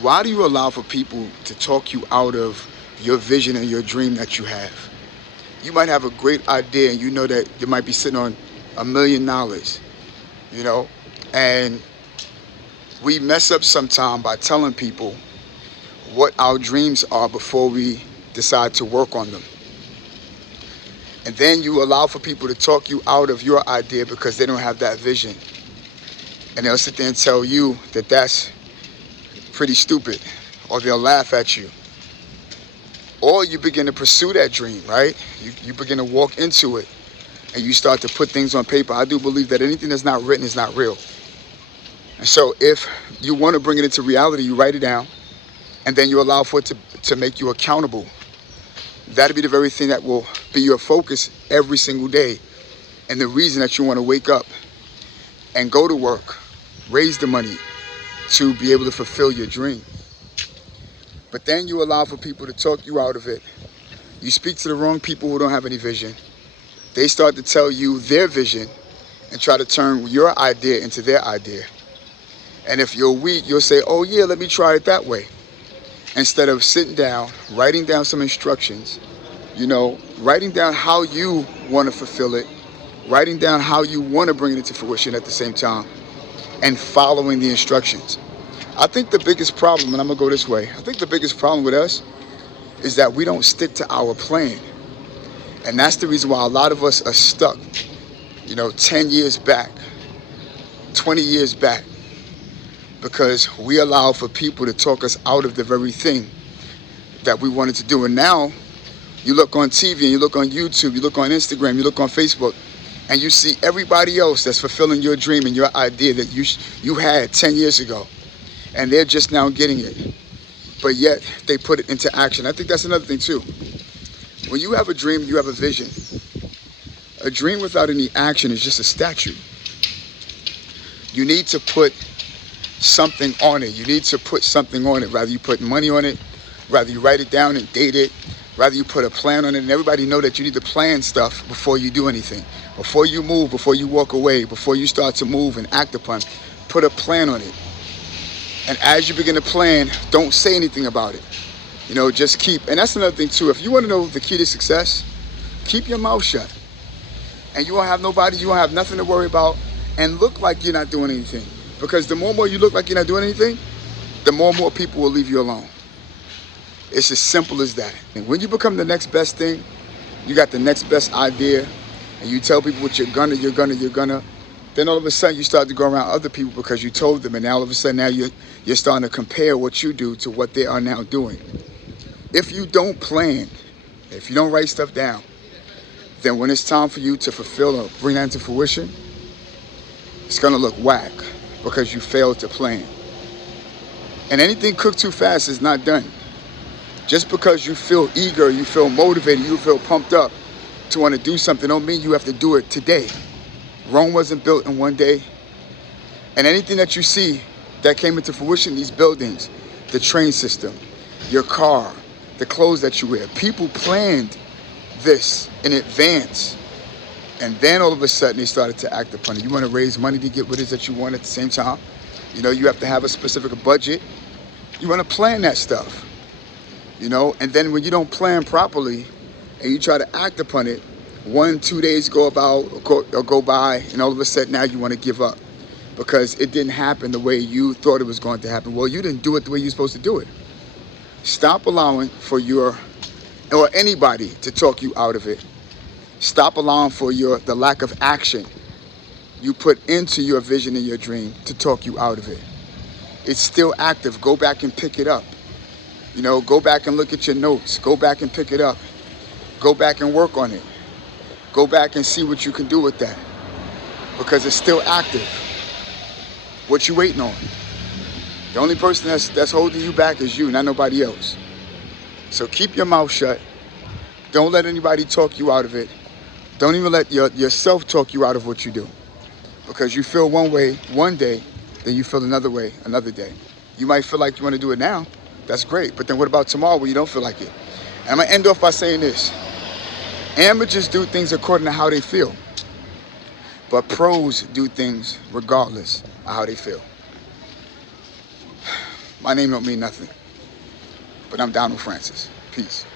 Why do you allow for people to talk you out of your vision and your dream that you have? You might have a great idea and you know that you might be sitting on $1 million, you know, and we mess up sometime by telling people what our dreams are before we decide to work on them. And then you allow for people to talk you out of your idea because they don't have that vision. And they'll sit there and tell you that that's pretty stupid, or they'll laugh at you. Or you begin to pursue that dream, right? You begin to walk into it and you start to put things on paper. I do believe that anything that's not written is not real. And so if you want to bring it into reality, you write it down and then you allow for it to make you accountable. That'll be the very thing that will be your focus every single day. And the reason that you want to wake up and go to work, raise the money to be able to fulfill your dream. But then you allow for people to talk you out of it. You speak to the wrong people who don't have any vision. They start to tell you their vision and try to turn your idea into their idea. And if you're weak, you'll say, oh yeah, let me try it that way. Instead of sitting down, writing down some instructions, writing down how you want to fulfill it, writing down how you want to bring it into fruition at the same time, and following the instructions. I think the biggest problem, and I'm going to go this way, I think the biggest problem with us is that we don't stick to our plan. And that's the reason why a lot of us are stuck, 10 years back, 20 years back, because we allow for people to talk us out of the very thing that we wanted to do. And now you look on TV and you look on YouTube, you look on Instagram, you look on Facebook, and you see everybody else that's fulfilling your dream and your idea that you had 10 years ago. And they're just now getting it. But yet they put it into action. I think that's another thing too. When you have a dream, you have a vision. A dream without any action is just a statue. You need to put something on it. You need to put something on it. Rather you put money on it, rather you write it down and date it, rather you put a plan on it, and everybody know that you need to plan stuff before you do anything. Before you move, before you walk away, before you start to move and act upon, put a plan on it. And as you begin to plan, don't say anything about it. Just keep, and that's another thing too. If you want to know the key to success, keep your mouth shut. And you won't have nobody, you won't have nothing to worry about, and look like you're not doing anything. Because the more you look like you're not doing anything, the more people will leave you alone. It's as simple as that. And when you become the next best thing, you got the next best idea, and you tell people what you're gonna, then all of a sudden you start to go around other people because you told them, and now all of a sudden now you're starting to compare what you do to what they are now doing. If you don't plan, if you don't write stuff down, then when it's time for you to fulfill or bring that into fruition, it's gonna look whack because you failed to plan. And anything cooked too fast is not done. Just because you feel eager, you feel motivated, you feel pumped up to want to do something, don't mean you have to do it today. Rome wasn't built in one day. And anything that you see that came into fruition, these buildings, the train system, your car, the clothes that you wear, people planned this in advance. And then all of a sudden they started to act upon it. You want to raise money to get what it is that you want at the same time. You have to have a specific budget. You want to plan that stuff. And then when you don't plan properly and you try to act upon it, 1-2 days go by, and all of a sudden now you want to give up because it didn't happen the way you thought it was going to happen. Well, you didn't do it the way you're supposed to do it. Stop allowing for anybody to talk you out of it. Stop allowing for the lack of action you put into your vision and your dream to talk you out of it. It's still active. Go back and pick it up. Go back and look at your notes. Go back and pick it up. Go back and work on it. Go back and see what you can do with that. Because it's still active. What you waiting on? The only person that's holding you back is you, not nobody else. So keep your mouth shut. Don't let anybody talk you out of it. Don't even let yourself talk you out of what you do. Because you feel one way one day, then you feel another way another day. You might feel like you want to do it now. That's great. But then what about tomorrow when you don't feel like it? And I'm going to end off by saying this. Amateurs do things according to how they feel. But pros do things regardless of how they feel. My name don't mean nothing, but I'm Donald Francis. Peace.